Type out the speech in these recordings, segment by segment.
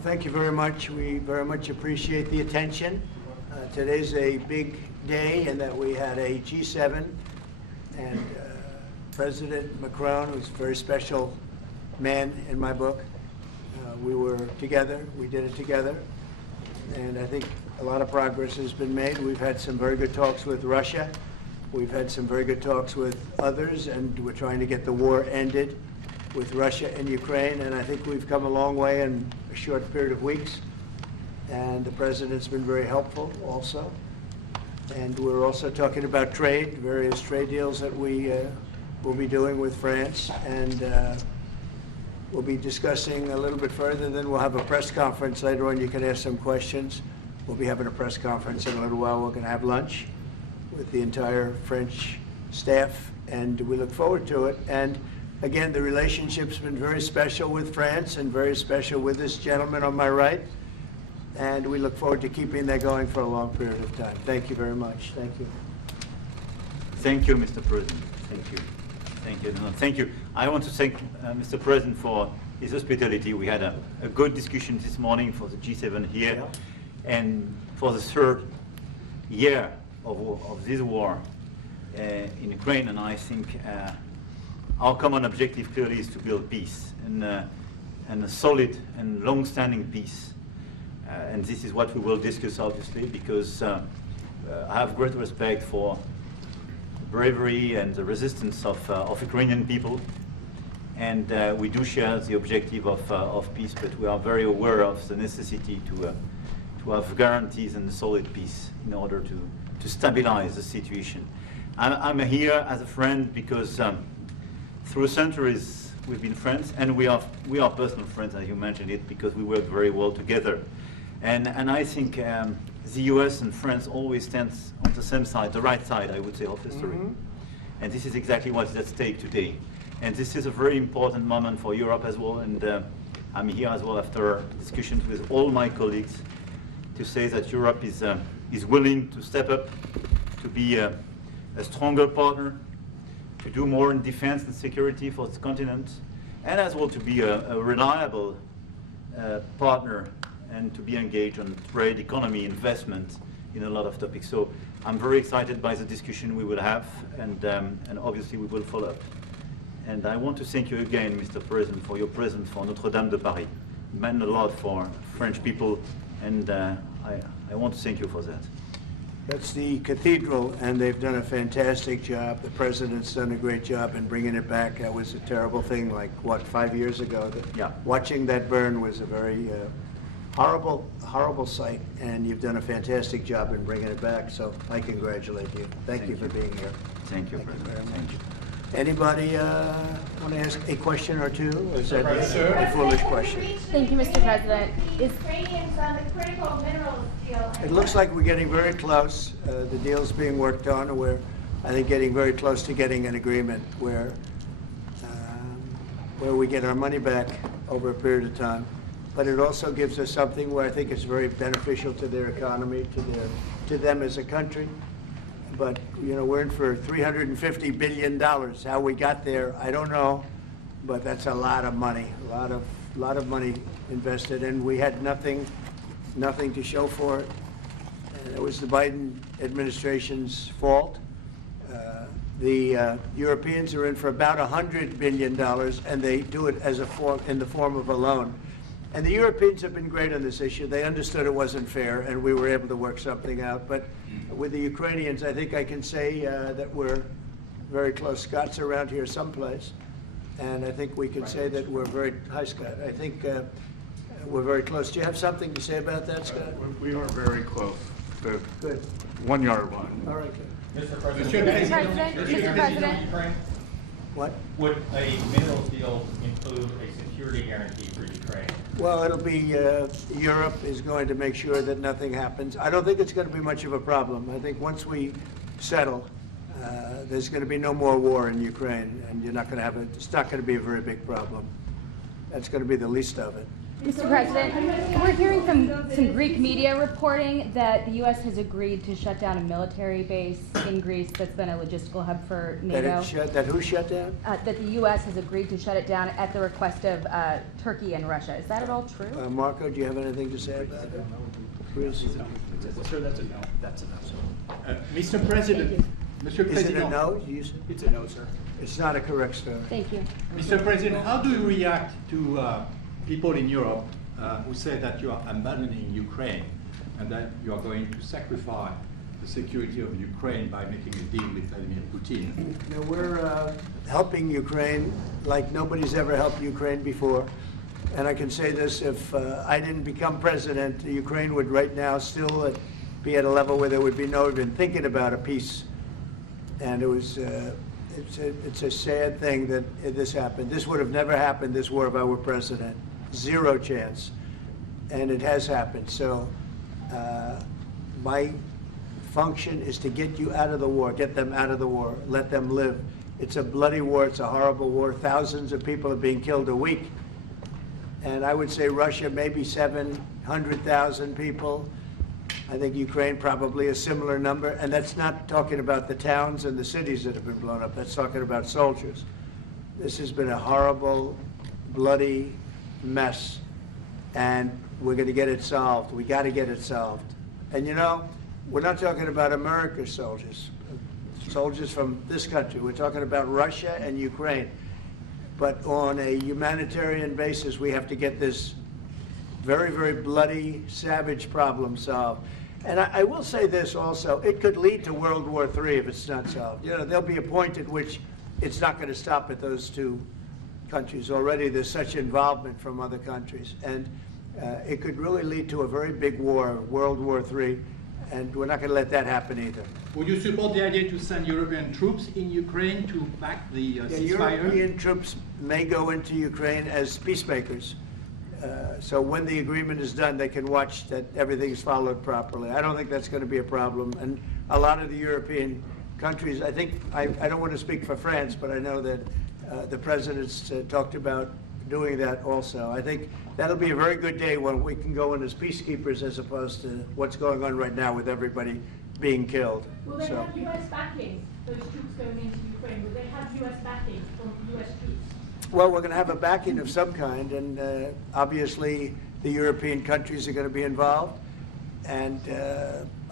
Well, thank you very much. We very much appreciate the attention. Today's a big day in that we had a G7 and President Macron, who's a very special man in my book. We were together, we did it together, and I think a lot of progress has been made. We've had some very good talks with Russia. We've had some very good talks with others, and we're trying to get the war ended with Russia and Ukraine, and I think we've come a long way in a short period of weeks. And the President's been very helpful also. And we're also talking about trade, various trade deals that we will be doing with France, and we'll be discussing a little bit further. Then we'll have a press conference later on. You can ask some questions. We'll be having a press conference in a little while. We're going to have lunch with the entire French staff, and we look forward to it. And again, the relationship's been very special with France and very special with this gentleman on my right. And we look forward to keeping that going for a long period of time. Thank you very much. Thank you. Thank you, Mr. President. Thank you. Thank you. No, thank you. I want to thank Mr. President for his hospitality. We had a good discussion this morning for the G7 here. Yeah. And for the third year of this war in Ukraine, and I think our common objective clearly is to build peace, and a solid and long-standing peace. And this is what we will discuss, obviously, because I have great respect for the bravery and the resistance of Ukrainian people. And we do share the objective of peace, but we are very aware of the necessity to have guarantees and solid peace in order to stabilize the situation. I'm here as a friend because through centuries we've been friends, and we are personal friends, as you mentioned it, because we work very well together. And I think the US and France always stand on the same side, the right side, I would say, of history. Mm-hmm. And this is exactly what is at stake today. And this is a very important moment for Europe as well. And I'm here as well after discussions with all my colleagues to say that Europe is willing to step up, to be a stronger partner, to do more in defense and security for this continent, and as well to be a reliable partner and to be engaged on trade, economy, investment in a lot of topics. So I'm very excited by the discussion we will have, and obviously we will follow up. And I want to thank you again, Mr. President, for your presence for Notre-Dame de Paris. It meant a lot for French people, and I want to thank you for that. That's the cathedral, and they've done a fantastic job. The President's done a great job in bringing it back. That was a terrible thing, like, what, 5 years ago? Yeah. Watching that burn was a very horrible sight, and you've done a fantastic job in bringing it back, so I congratulate you. Thank you for being here. Thank you, Thank you President. very much. Anybody want to ask a question or two? Or is that a foolish question? Thank you, Mr. President. Ukrainians on the critical minerals deal. It looks like we're getting very close. The deal's being worked on, and we're, I think, getting very close to getting an agreement where we get our money back over a period of time. But it also gives us something where I think it's very beneficial to their economy, to them as a country. But, you know, we're in for $350 billion. How we got there, I don't know, but that's a lot of money, a lot of money invested, and we had nothing to show for it. And it was the Biden administration's fault. The Europeans are in for about $100 billion, and they do it as in the form of a loan. And the Europeans have been great on this issue. They understood it wasn't fair, and we were able to work something out. But with the Ukrainians, I think I can say that we're very close. Scott's around here someplace, and I think we can say that we're very, hi Scott, I think we're very close. Do you have something to say about that, Scott? We are very close. The Good. 1 yard line. All right, good. Mr. President, Mr. President. What? would a minerals deal include a security guarantee for Ukraine? Well, it'll be, Europe is going to make sure that nothing happens. I don't think it's going to be much of a problem. I think once we settle, there's going to be no more war in Ukraine, and you're not going to have it's not going to be a very big problem. That's going to be the least of it. Mr. President, we're hearing from some Greek media reporting that the U.S. has agreed to shut down a military base in Greece that's been a logistical hub for NATO. That who shut down? That the U.S. has agreed to shut it down at the request of Turkey and Russia. Is that at all true? Marco, do you have anything to say about it? Please. Sir, that's a no. That's a no. Mr. President. Mr. Is it a President. no? You said? It's a no, sir. It's not a correct story. Thank you. Mr. President, how do you react to people in Europe who say that you are abandoning Ukraine and that you are going to sacrifice the security of Ukraine by making a deal with Vladimir Putin? No, we're helping Ukraine like nobody's ever helped Ukraine before. And I can say this, if I didn't become president, Ukraine would right now still be at a level where there would be no even thinking about a peace. And it was, it's a sad thing that this happened. This would have never happened, this war, if I were president. Zero chance. And it has happened. So my function is to get you out of the war, get them out of the war, let them live. It's a bloody war, it's a horrible war. Thousands of people are being killed a week. And I would say Russia, maybe 700,000 people. I think Ukraine probably a similar number. And that's not talking about the towns and the cities that have been blown up. That's talking about soldiers. This has been a horrible, bloody mess. And we're going to get it solved. We got to get it solved. And you know, we're not talking about America's soldiers, soldiers from this country. We're talking about Russia and Ukraine. But on a humanitarian basis, we have to get this very, very bloody, savage problem solved. And I will say this also, it could lead to World War III if it's not solved. You know, there'll be a point at which it's not going to stop at those two countries. Already there's such involvement from other countries. And it could really lead to a very big war, World War III, and we're not going to let that happen either. Would you support the idea to send European troops in Ukraine to back the ceasefire? European troops may go into Ukraine as peacemakers. So when the agreement is done, they can watch that everything's followed properly. I don't think that's going to be a problem. And a lot of the European countries, I think, I don't want to speak for France, but I know that the presidents talked about doing that also. I think that'll be a very good day when we can go in as peacekeepers as opposed to what's going on right now with everybody being killed. Will they have U.S. backing, those troops going into Ukraine? Will they have U.S. backing from U.S. troops? Well, we're going to have a backing of some kind, and obviously the European countries are going to be involved, and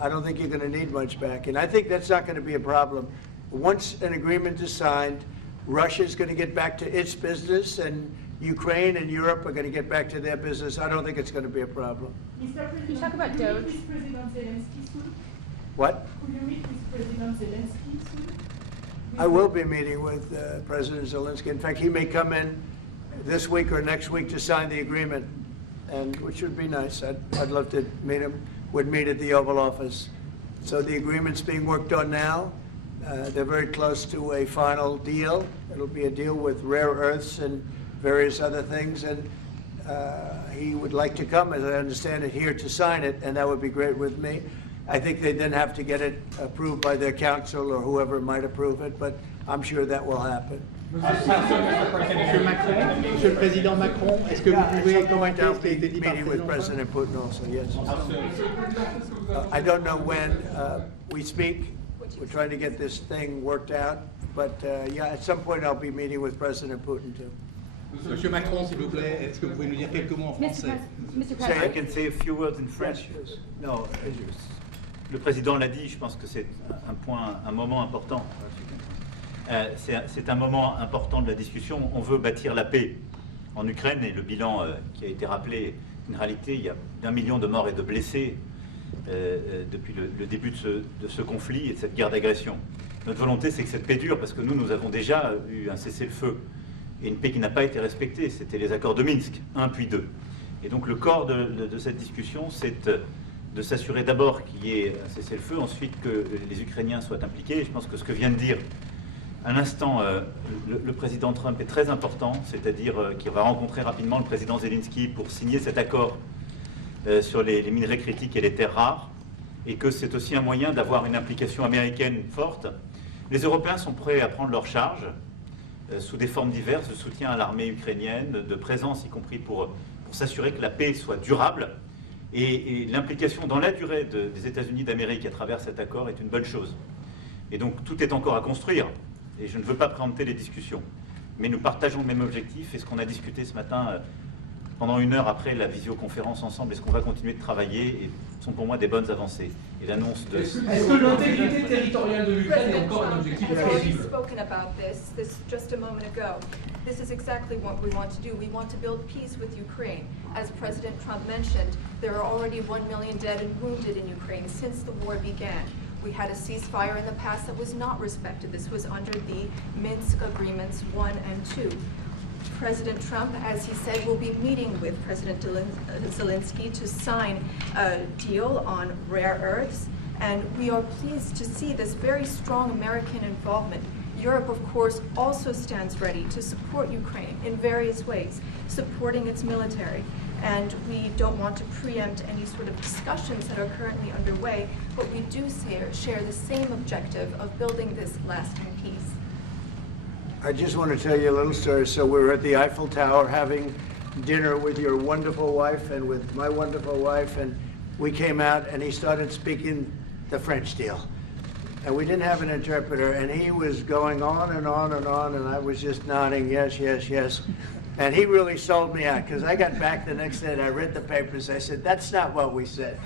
I don't think you're going to need much backing. I think that's not going to be a problem. Once an agreement is signed, Russia's going to get back to its business, and Ukraine and Europe are going to get back to their business. I don't think it's going to be a problem. Mr. President, Can you talk about will you DOGE? meet with President Zelensky soon? What? Will you meet with President Zelensky soon? I will be meeting with President Zelensky. In fact, he may come in this week or next week to sign the agreement, and which would be nice. I'd love to meet him. Would meet at the Oval Office. So the agreement's being worked on now. They're very close to a final deal. It'll be a deal with rare earths and various other things, and he would like to come, as I understand it, here to sign it, and that would be great with me. I think they then have to get it approved by their council or whoever might approve it, but I'm sure that will happen. Monsieur Macron, Monsieur le Président Macron, est-ce que vous pouvez commenter I'll ce qui a be été dit par le meeting with Président? President Putin also, yes. I don't know when we speak. We're trying to get this thing worked out, but yeah, at some point I'll be meeting with President Putin too. Monsieur Macron, s'il vous plaît, est-ce que vous pouvez nous dire quelques mots en français? Mr. I President, can say a few words in French. Yes, yes. No, le président l'a dit, je pense que c'est un moment important. C'est un moment important de la discussion. On veut bâtir la paix en Ukraine et le bilan qui a été rappelé, une réalité, il y a d'1 million de morts et de blessés depuis le début de ce conflit et de cette guerre d'agression. Notre volonté, c'est que cette paix dure, parce que nous avons déjà eu un cessez-le-feu et une paix qui n'a pas été respectée. C'était les accords de Minsk, 1 puis 2. Et donc le corps de cette discussion, c'est de s'assurer d'abord qu'il y ait un cessez-le-feu, ensuite que les Ukrainiens soient impliqués. Et je pense que ce que vient de dire à l'instant le président Trump est très important, c'est-à-dire qu'il va rencontrer rapidement le président Zelensky pour signer cet accord sur les minerais critiques et les terres rares, et que c'est aussi un moyen d'avoir une implication américaine forte. Les Européens sont prêts à prendre leur charge sous des formes diverses de soutien à l'armée ukrainienne, de présence, y compris pour pour s'assurer que la paix soit durable. Et l'implication dans la durée des États-Unis d'Amérique à travers cet accord est une bonne chose. Et donc tout est encore à construire. Et je ne veux pas préempter les discussions. Mais nous partageons le même objectif. Et ce qu'on a discuté ce matin, pendant 1 heure après la visioconférence ensemble, et ce qu'on va continuer de travailler, sont pour moi des bonnes avancées. Et l'annonce de... Est-ce que l'intégrité territoriale de l'Ukraine est encore un objectif has already crédible? spoken about this just a moment ago. This is exactly what we want to do. We want to build peace with Ukraine. As President Trump mentioned, there are already 1 million dead and wounded in Ukraine since the war began. We had a ceasefire in the past that was not respected. This was under the Minsk Agreements 1 and 2. President Trump, as he said, will be meeting with President Zelensky to sign a deal on rare earths. And we are pleased to see this very strong American involvement. Europe, of course, also stands ready to support Ukraine in various ways, supporting its military. And we don't want to preempt any sort of discussions that are currently underway, but we do share the same objective of building this lasting peace. I just want to tell you a little story. So we were at the Eiffel Tower having dinner with your wonderful wife and with my wonderful wife, and we came out and he started speaking the French deal. And we didn't have an interpreter, and he was going on and on and on, and I was just nodding, yes, yes, yes. And he really sold me out, because I got back the next day and I read the papers. I said, that's not what we said.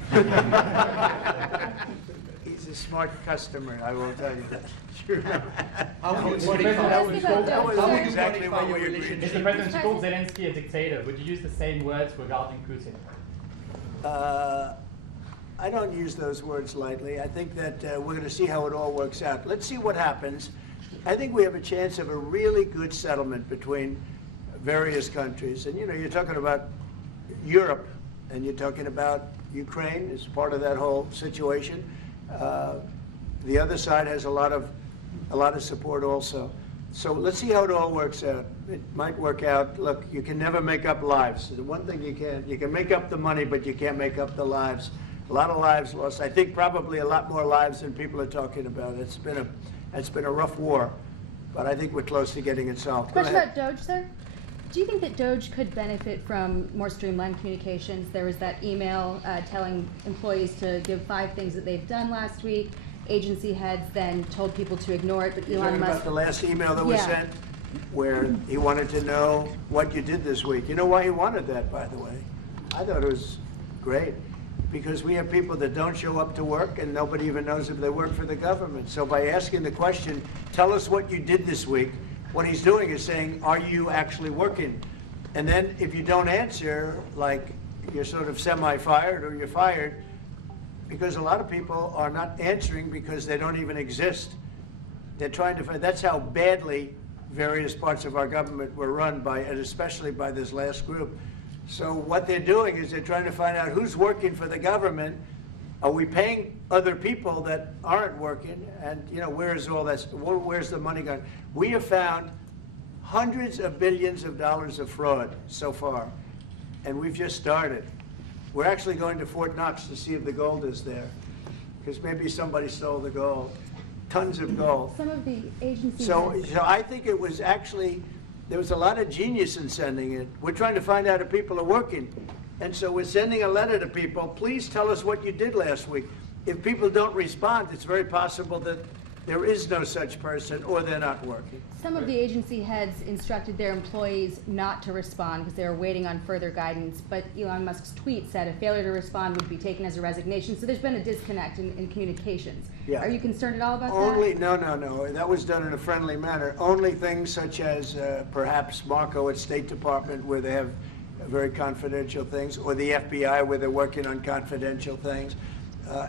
He's a smart customer, I will tell you that. Sure. How would you That was modify exactly what we your agreed relationship? to. Mr. President, you called Zelensky a dictator. Would you use the same words regarding Putin? I don't use those words lightly. I think that we're going to see how it all works out. Let's see what happens. I think we have a chance of a really good settlement between various countries. And, you know, you're talking about Europe, and you're talking about Ukraine as part of that whole situation. The other side has a lot of support also. So let's see how it all works out. It might work out. Look, you can never make up lives. The one thing you can make up the money, but you can't make up the lives. A lot of lives lost. I think probably a lot more lives than people are talking about. It's been a rough war, but I think we're close to getting it solved. Question about DOGE, sir. Do you think that DOGE could benefit from more streamlined communications? There was that email telling employees to give 5 things that they've done last week. Agency heads then told people to ignore it, but You're Elon talking Musk... about the last email that was Yeah. sent, where he wanted to know what you did this week. You know why he wanted that, by the way? I thought it was great, because we have people that don't show up to work and nobody even knows if they work for the government. So by asking the question, tell us what you did this week, what he's doing is saying, are you actually working? And then if you don't answer, like you're sort of semi-fired or you're fired, because a lot of people are not answering because they don't even exist. They're trying to find, that's how badly various parts of our government were run by, and especially by this last group. So what they're doing is they're trying to find out who's working for the government. Are we paying other people that aren't working? And, you know, where's all that, where's the money going? We have found hundreds of billions of dollars of fraud so far, and we've just started. We're actually going to Fort Knox to see if the gold is there, because maybe somebody stole the gold. Tons of gold. Some of the agency So heads... I think it was actually, there was a lot of genius in sending it. We're trying to find out if people are working. And so we're sending a letter to people, please tell us what you did last week. If people don't respond, it's very possible that there is no such person or they're not working. Some of the agency heads instructed their employees not to respond because they were waiting on further guidance, but Elon Musk's tweet said a failure to respond would be taken as a resignation, so there's been a disconnect in communications. Yeah. Are you concerned at all about Only, that? no. That was done in a friendly manner. Only things such as perhaps Marco at State Department, where they have very confidential things, or the FBI, where they're working on confidential things.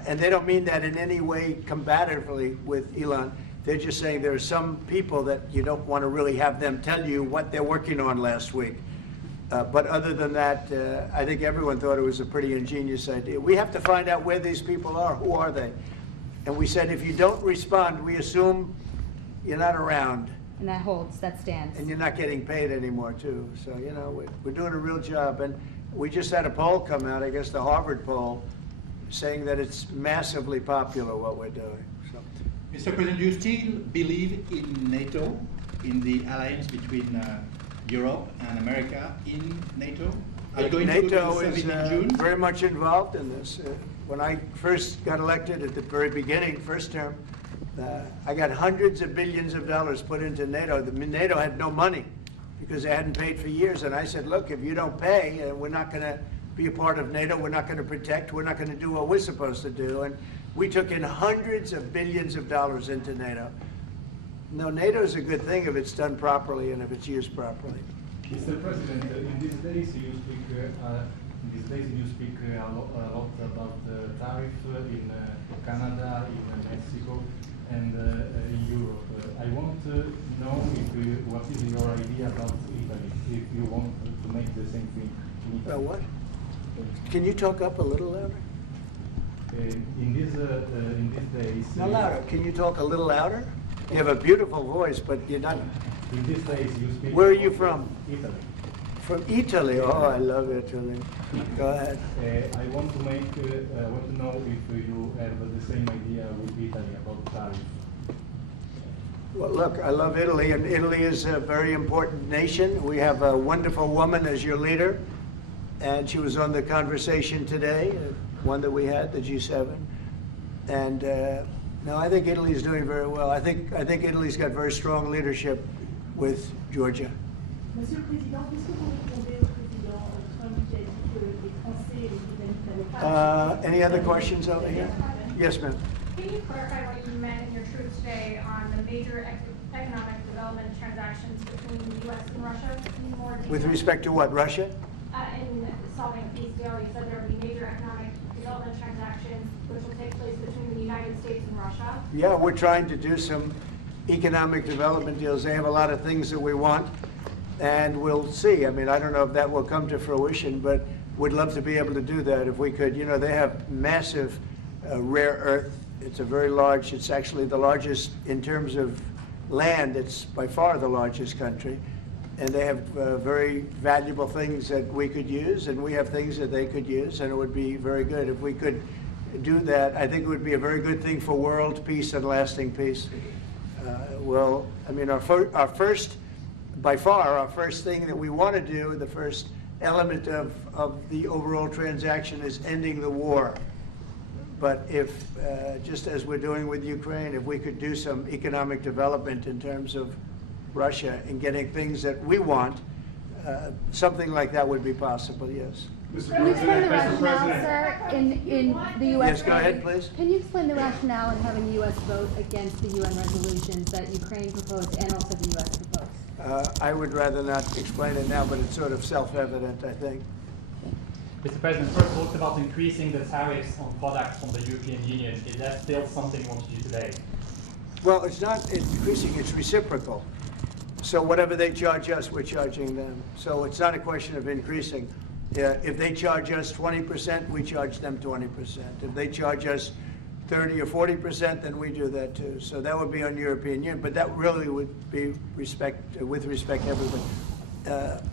And they don't mean that in any way combatively with Elon. They're just saying there are some people that you don't want to really have them tell you what they're working on last week. But other than that, I think everyone thought it was a pretty ingenious idea. We have to find out where these people are. Who are they? And we said, if you don't respond, we assume you're not around. And that holds, that stands. And you're not getting paid anymore, too. So, you know, we're doing a real job. And we just had a poll come out, I guess the Harvard poll, saying that it's massively popular what we're doing. So. Mr. President, do you still believe in NATO, in the alliance between Europe and America in NATO? Are you going to go to NATO the is summit in June? very much involved in this. When I first got elected at the very beginning, first term, I got hundreds of billions of dollars put into NATO. NATO had no money because they hadn't paid for years. And I said, look, if you don't pay, we're not going to be a part of NATO. We're not going to protect. We're not going to do what we're supposed to do. And we took in hundreds of billions of dollars into NATO. No, NATO is a good thing if it's done properly and if it's used properly. Mr. President, in these days you speak a lot about tariff in Canada, in Mexico, and in Europe. I want to know what is your idea about Italy, if you want to make the same thing in Italy. What? Can you talk up a little louder? In these days... No, louder. Can you talk a little louder? You have a beautiful voice, but you're not... In these days you speak... Where are you from? Italy. From Italy? Oh, I love Italy. Go ahead. I want to know if you have the same idea with Italy about tariffs. Well, look, I love Italy, and Italy is a very important nation. We have a wonderful woman as your leader, and she was on the conversation today, one that we had, the G7. And no, I think Italy is doing very well. I think Italy's got very strong leadership with Georgia. Monsieur le Président, qu'est-ce que vous répondez au président Trump qui a dit que les Français et les Britanniques n'avaient pas... Any other questions over here? Yes, ma'am. Can you clarify what you meant in your truth today on the major economic development transactions between the U.S. and Russia? In more detail? With respect to what, Russia? In solving a peace deal, you said there will be major economic development transactions which will take place between the United States and Russia. Yeah, we're trying to do some economic development deals. They have a lot of things that we want, and we'll see. I mean, I don't know if that will come to fruition, but we'd love to be able to do that if we could. You know, they have massive rare earth. It's a very large, it's actually the largest in terms of land. It's by far the largest country. And they have very valuable things that we could use, and we have things that they could use, and it would be very good if we could do that. I think it would be a very good thing for world peace and lasting peace. Well, I mean, our first, by far, our first thing that we want to do, the first element of the overall transaction is ending the war. But if, just as we're doing with Ukraine, if we could do some economic development in terms of Russia and getting things that we want, something like that would be possible, yes. Can you explain the rationale, sir, in the U.S. Yes, go ahead, please. Can you explain the rationale in having the U.S. vote against the UN resolutions that Ukraine proposed and also the U.S. proposed? I would rather not explain it now, but it's sort of self-evident, I think. Mr. President, first talked about increasing the tariffs on products from the European Union. Is that still something you want to do today? Well, it's not increasing, it's reciprocal. So whatever they charge us, we're charging them. So it's not a question of increasing. If they charge us 20%, we charge them 20%. If they charge us 30 or 40%, then we do that too. So that would be on European Union, but that really would be with respect to everybody.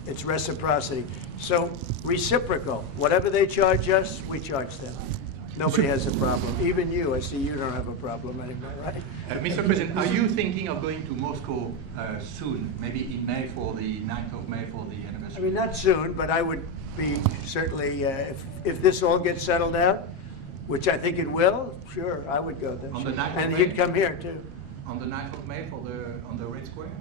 It's reciprocity. So reciprocal. Whatever they charge us, we charge them. Nobody has a problem. Even you, I see you don't have a problem anymore, right? Mr. President, are you thinking of going to Moscow soon, maybe in May for the 9th of May for the anniversary? I mean, not soon, but I would be certainly, if this all gets settled out, which I think it will, sure, I would go there. On the 9th of and May? he'd come here too. On the 9th of May on the Red Square?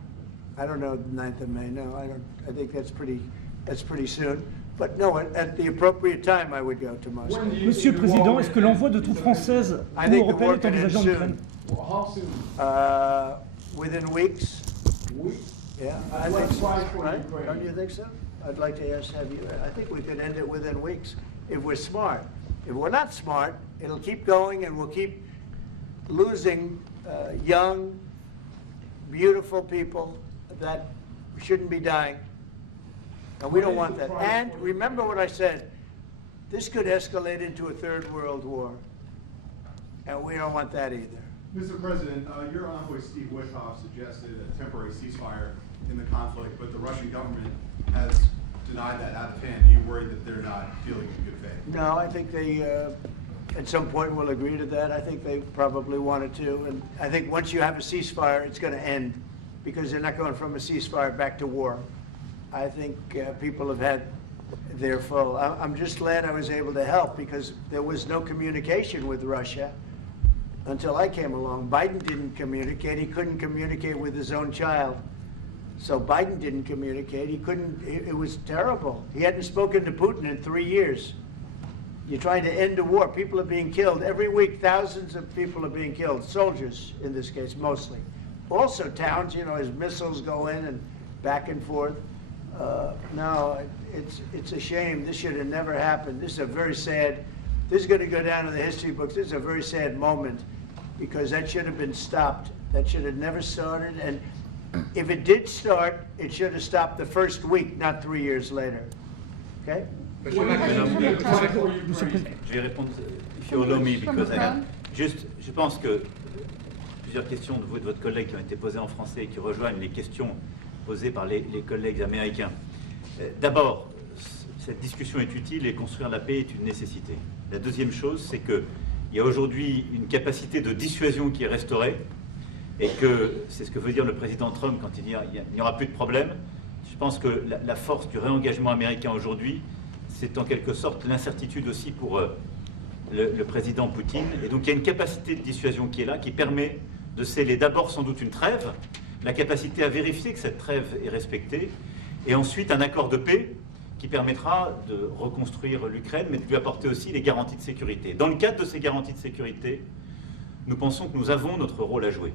I don't know the 9th of May, no, I don't. I think that's pretty soon. But no, at the appropriate time, I would go to Moscow. Monsieur le Président, est-ce que l'envoi de troupes françaises ou européennes est envisagé en Ukraine? How soon? Within weeks. Weeks? Yeah, I think so. Right? Don't you think so? I'd like to have you. I think we could end it within weeks if we're smart. If we're not smart, it'll keep going, and we'll keep losing young, beautiful people that shouldn't be dying. And we don't want that. And remember what I said, this could escalate into a third world war. And we don't want that either. Mr. President, your envoy Steve Witkoff suggested a temporary ceasefire in the conflict, but the Russian government has denied that out of hand. Are you worried that they're not dealing in good faith? No, I think they, at some point, will agree to that. I think they probably wanted to. And I think once you have a ceasefire, it's going to end, because they're not going from a ceasefire back to war. I think people have had they're full. I'm just glad I was able to help because there was no communication with Russia until I came along. Biden didn't communicate. He couldn't communicate with his own child. So Biden didn't communicate. He couldn't, it was terrible. He hadn't spoken to Putin in 3 years. You're trying to end a war. People are being killed. Every week, thousands of people are being killed. Soldiers, in this case, mostly. Also towns, you know, as missiles go in and back and forth. No, it's a shame. This should have never happened. This is a very sad, this is going to go down in the history books. This is a very sad moment because that should have been stopped. That should have never started. And if it did start, it should have stopped the first week, not 3 years later. Okay? Je vais répondre, if you allow me, because I have juste, je pense que plusieurs questions de vous et de votre collègue qui ont été posées en français et qui rejoignent les questions posées par les collègues américains. D'abord, cette discussion est utile et construire la paix est une nécessité. La deuxième chose, c'est qu'il y a aujourd'hui une capacité de dissuasion qui est restaurée et que c'est ce que veut dire le président Trump quand il dit qu'il n'y aura plus de problème. Je pense que la force du réengagement américain aujourd'hui, c'est en quelque sorte l'incertitude aussi pour le président Poutine. Et donc il y a une capacité de dissuasion qui est là, qui permet de sceller d'abord sans doute une trêve, la capacité à vérifier que cette trêve est respectée, et ensuite un accord de paix qui permettra de reconstruire l'Ukraine, mais de lui apporter aussi les garanties de sécurité. Dans le cadre de ces garanties de sécurité, nous pensons que nous avons notre rôle à jouer.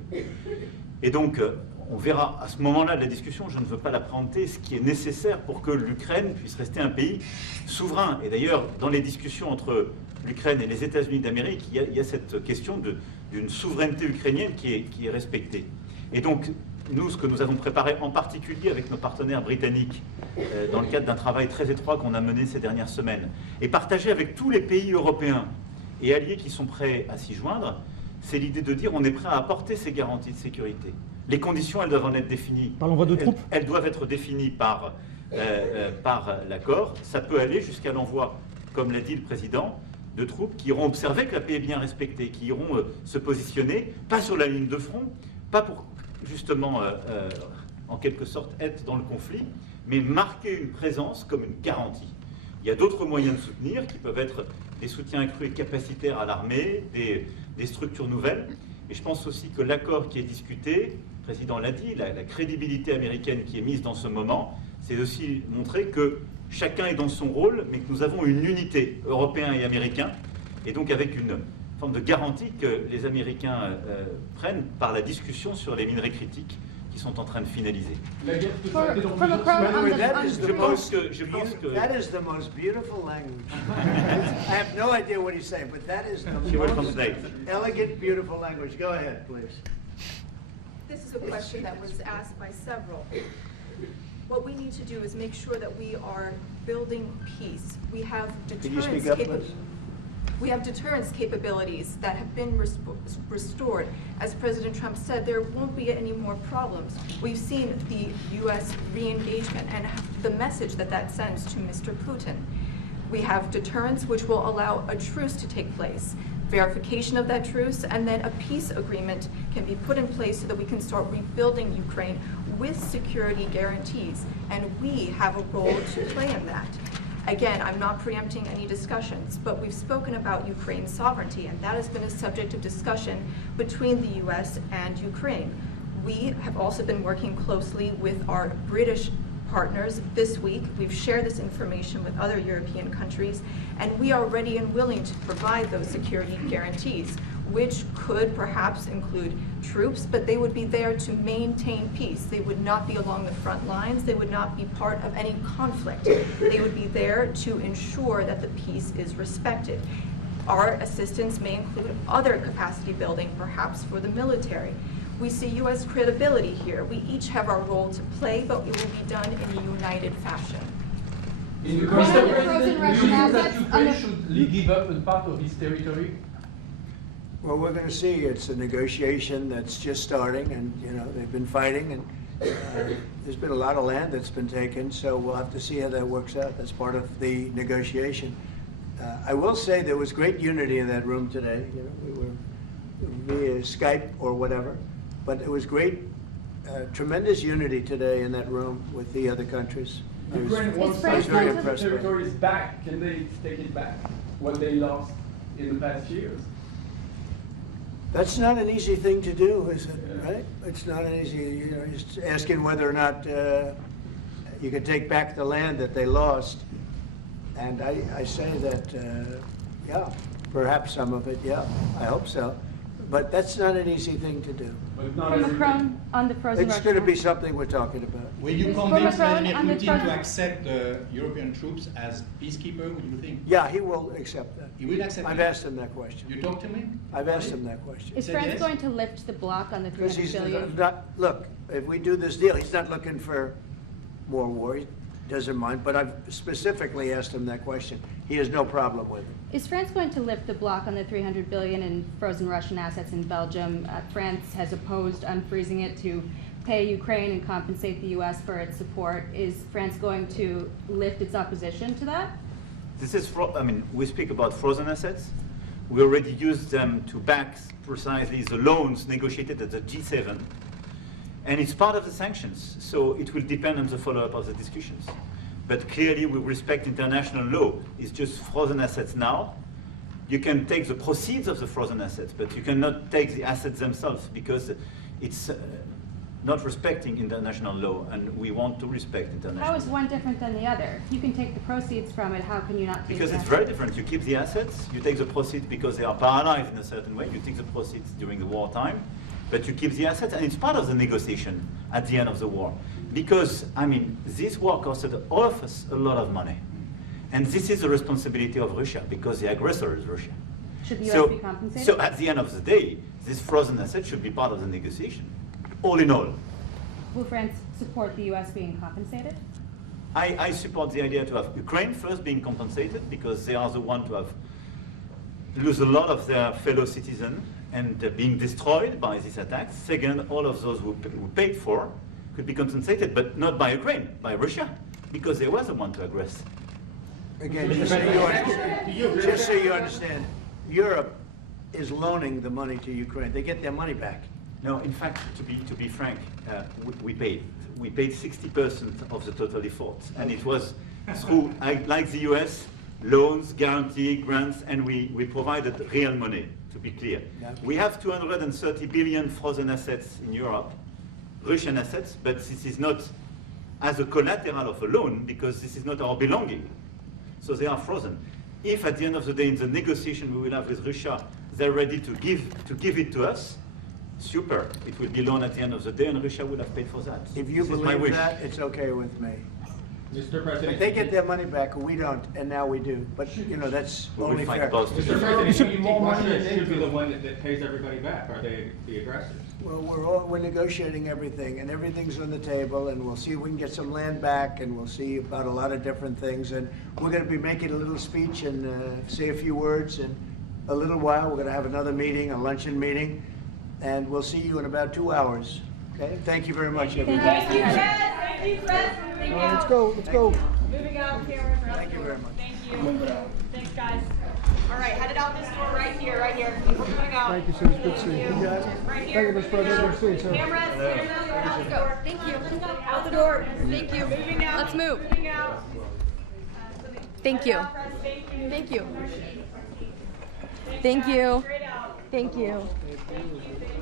Et donc, on verra à ce moment-là de la discussion, je ne veux pas l'appréhender, ce qui est nécessaire pour que l'Ukraine puisse rester un pays souverain. Et d'ailleurs, dans les discussions entre l'Ukraine et les États-Unis d'Amérique, il y a cette question d'une souveraineté ukrainienne qui est respectée. Et donc, nous, ce que nous avons préparé en particulier avec nos partenaires britanniques, dans le cadre d'un travail très étroit qu'on a mené ces dernières semaines, et partagé avec tous les pays européens et alliés qui sont prêts à s'y joindre, c'est l'idée de dire on est prêt à apporter ces garanties de sécurité. Les conditions, elles doivent en être définies. Par l'envoi de troupes. Elles doivent être définies par l'accord. Ça peut aller jusqu'à l'envoi, comme l'a dit le président, de troupes qui iront observer que la paix est bien respectée, qui iront se positionner, pas sur la ligne de front, pas pour justement, en quelque sorte, être dans le conflit, mais marquer une présence comme une garantie. Il y a d'autres moyens de soutenir qui peuvent être des soutiens accrus et capacitaires à l'armée, des structures nouvelles. Et je pense aussi que l'accord qui est discuté, le président l'a dit, la crédibilité américaine qui est mise dans ce moment, c'est aussi montrer que chacun est dans son rôle, mais que nous avons une unité, Européens et Américains, et donc avec une forme de garantie que les Américains prennent par la discussion sur les minerais critiques qui sont en train de finaliser. That is the most beautiful language. I have no idea what he's saying, but that is the most elegant, beautiful language. Go ahead, please. This is a question that was asked by several. What we need to do is make sure that we are building peace. We have deterrence capabilities that have been restored. As President Trump said, there won't be any more problems. We've seen the U.S. re-engagement and the message that that sends to Mr. Putin. We have deterrence, which will allow a truce to take place, verification of that truce, and then a peace agreement can be put in place so that we can start rebuilding Ukraine with security guarantees. And we have a role to play in that. Again, I'm not preempting any discussions, but we've spoken about Ukraine's sovereignty, and that has been a subject of discussion between the U.S. and Ukraine. We have also been working closely with our British partners this week. We've shared this information with other European countries, and we are ready and willing to provide those security guarantees, which could perhaps include troops, but they would be there to maintain peace. They would not be along the front lines. They would not be part of any conflict. They would be there to ensure that the peace is respected. Our assistance may include other capacity building, perhaps for the military. We see U.S. credibility here. We each have our role to play, but it will be done in a united fashion. Mr. President, do you think that Ukraine should give up a part of its territory? Well, we're going to see. It's a negotiation that's just starting, and they've been fighting, and there's been a lot of land that's been taken. So we'll have to see how that works out. That's part of the negotiation. I will say there was great unity in that room today. We were via Skype or whatever, but it was great, tremendous unity today in that room with the other countries. Ukraine wants France to going take to- the territories back. Can they take it back? What they lost in the past years? That's not an easy thing to do, is it, right? It's not an easy, you know, just asking whether or not you can take back the land that they lost. And I say that, yeah, perhaps some of it, yeah, I hope so. But that's not an easy thing to do. But not For every- Macron on the frozen It's Russian going to be assets. something we're talking about. Will you Mr. convince Macron, Vladimir on the Putin front- to accept the European troops as peacekeeper, what do you think? Yeah, he will accept that. He will accept I've it? asked him that question. You talked to him? I've asked him that question. Is said France yes? going to lift the block on the Because 300 he's billion? not, look, if we do this deal, he's not looking for more war. He doesn't mind, but I've specifically asked him that question. He has no problem with it. Is France going to lift the block on the 300 billion in frozen Russian assets in Belgium? France has opposed unfreezing it to pay Ukraine and compensate the U.S. for its support. Is France going to lift its opposition to that? This is, I mean, we speak about frozen assets. We already used them to back precisely the loans negotiated at the G7. And it's part of the sanctions, so it will depend on the follow-up of the discussions. But clearly, we respect international law. It's just frozen assets now. You can take the proceeds of the frozen assets, but you cannot take the assets themselves because it's not respecting international law, and we want to respect international How law. is one different than the other? You can take the proceeds from it, how can you not take Because the it's assets? very different. You keep the assets, you take the proceeds because they are paralyzed in a certain way. You take the proceeds during the wartime, but you keep the assets, and it's part of the negotiation at the end of the war. Because, I mean, this war costed all of us a lot of money. And this is the responsibility of Russia, because the aggressor is Russia. Should the U.S. be compensated? So at the end of the day, this frozen asset should be part of the negotiation, all in all. Will France support the U.S. being compensated? I support the idea to have Ukraine first being compensated, because they are the one to have lose a lot of their fellow citizens and being destroyed by these attacks. Second, all of those who paid for could be compensated, but not by Ukraine, by Russia, because they were the one to aggress. Again, just so you understand, Europe is loaning the money to Ukraine. They get their money back. No, in fact, to be frank, we paid 60% of the total efforts, and it was through, like the US, loans, guarantee, grants, and we provided real money, to be clear. Yeah. We have 230 billion frozen assets in Europe, Russian assets, but this is not as a collateral of a loan, because this is not our belonging. So they are frozen. If at the end of the day, in the negotiation we will have with Russia, they're ready to give it to us, super. It will be loan at the end of the day, and Russia will have paid for that. If you This is my believe wish. that, it's okay with me. Mr. But President, they get their money back, we don't, and now we do. But, you know, that's We will only fight fair. both. Mr. President, Should do you be think more money Russia than should be NATO. the one that pays everybody back? Are they the aggressors? Well, we're negotiating everything, and everything's on the table, and we'll see if we can get some land back, and we'll see about a lot of different things. And we're going to be making a little speech and say a few words in a little while. We're going to have another meeting, a luncheon meeting, and we'll see you in about 2 hours. Okay? Thank you very much, everybody. Thank you, Fred. Thank you, Fred, for moving out. Let's go, let's go. Moving out cameras around Thank the you door. very much. Thank you. Thanks, guys. All right, headed out this door right here, right here. We're moving out. Thank you, sir. It's good to see you. Right Thank here. you, Mr. President. Good to see you, sir. Cameras, out the door. Thank you. Out the door. Thank you. Moving out. Let's move. Moving out. Thank you. Thank you. Thank you. Thank you. Straight out. Thank you. Thank you.